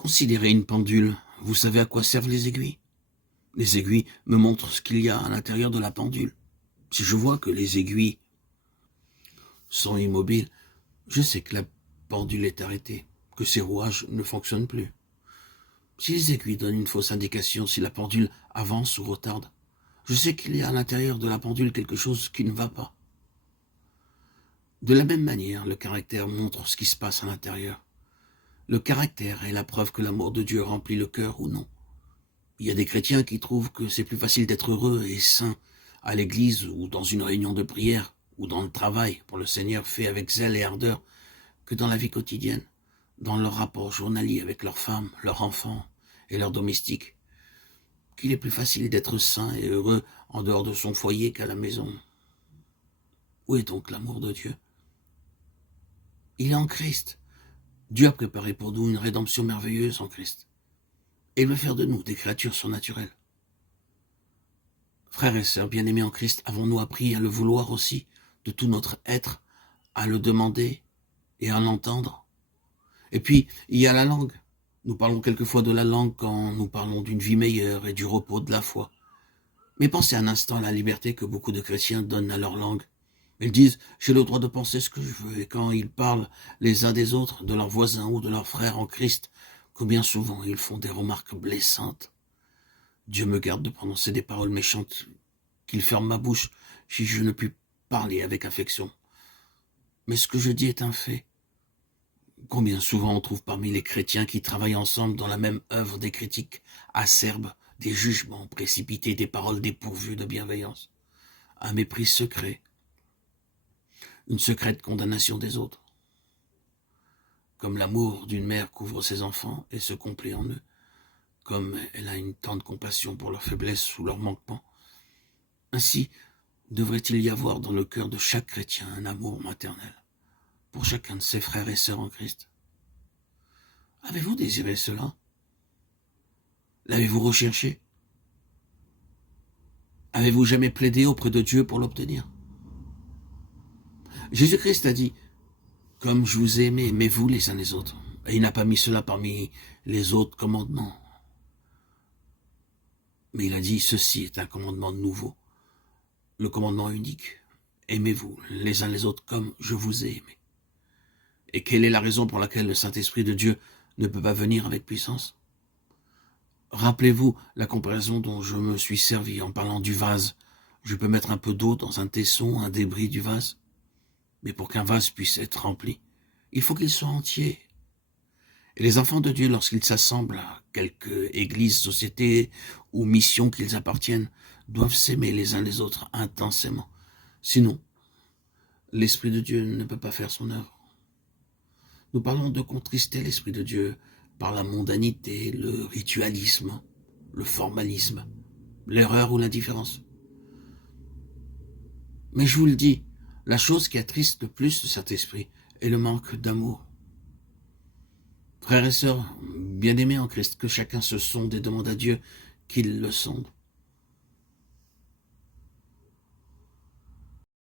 Considérez une pendule. Vous savez à quoi servent les aiguilles? Les aiguilles me montrent ce qu'il y a à l'intérieur de la pendule. Si je vois que les aiguilles sont immobiles, je sais que la pendule est arrêtée, que ses rouages ne fonctionnent plus. Si les aiguilles donnent une fausse indication, si la pendule avance ou retarde, je sais qu'il y a à l'intérieur de la pendule quelque chose qui ne va pas. De la même manière, le caractère montre ce qui se passe à l'intérieur. Le caractère est la preuve que l'amour de Dieu remplit le cœur ou non. Il y a des chrétiens qui trouvent que c'est plus facile d'être heureux et saint à l'église ou dans une réunion de prière ou dans le travail pour le Seigneur fait avec zèle et ardeur que dans la vie quotidienne, dans leur rapport journalier avec leurs femmes, leurs enfants et leurs domestiques, qu'il est plus facile d'être saint et heureux en dehors de son foyer qu'à la maison. Où est donc l'amour de Dieu? Il est en Christ. Dieu a préparé pour nous une rédemption merveilleuse en Christ. Et il veut faire de nous des créatures surnaturelles. Frères et sœurs bien-aimés en Christ, avons-nous appris à le vouloir aussi, de tout notre être, à le demander et à l'entendre? Et puis, il y a la langue. Nous parlons quelquefois de la langue quand nous parlons d'une vie meilleure et du repos de la foi. Mais pensez un instant à la liberté que beaucoup de chrétiens donnent à leur langue. Ils disent « j'ai le droit de penser ce que je veux » et quand ils parlent les uns des autres, de leurs voisins ou de leurs frères en Christ, combien souvent ils font des remarques blessantes. Dieu me garde de prononcer des paroles méchantes, qu'il ferme ma bouche si je ne puis parler avec affection. Mais ce que je dis est un fait. Combien souvent on trouve parmi les chrétiens qui travaillent ensemble dans la même œuvre des critiques acerbes, des jugements précipités, des paroles dépourvues de bienveillance, un mépris secret, une secrète condamnation des autres. Comme l'amour d'une mère couvre ses enfants et se complaît en eux, comme elle a une tendre compassion pour leurs faiblesses ou leurs manquements, ainsi devrait-il y avoir dans le cœur de chaque chrétien un amour maternel pour chacun de ses frères et sœurs en Christ. Avez-vous désiré cela? L'avez-vous recherché? Avez-vous jamais plaidé auprès de Dieu pour l'obtenir? Jésus-Christ a dit « Comme je vous ai aimé, aimez-vous les uns les autres ». Et il n'a pas mis cela parmi les autres commandements. Mais il a dit « Ceci est un commandement nouveau, le commandement unique. Aimez-vous les uns les autres comme je vous ai aimé ». Et quelle est la raison pour laquelle le Saint-Esprit de Dieu ne peut pas venir avec puissance? Rappelez-vous la comparaison dont je me suis servi en parlant du vase. Je peux mettre un peu d'eau dans un tesson, un débris du vase. Mais pour qu'un vase puisse être rempli, il faut qu'il soit entier. Et les enfants de Dieu, lorsqu'ils s'assemblent à quelque église, société ou mission qu'ils appartiennent, doivent s'aimer les uns les autres intensément. Sinon, l'Esprit de Dieu ne peut pas faire son œuvre. Nous parlons de contrister l'Esprit de Dieu par la mondanité, le ritualisme, le formalisme, l'erreur ou l'indifférence. Mais je vous le dis, la chose qui attriste le plus le Saint-Esprit est le manque d'amour. Frères et sœurs, bien-aimés en Christ, que chacun se sonde et demande à Dieu qu'il le sonde.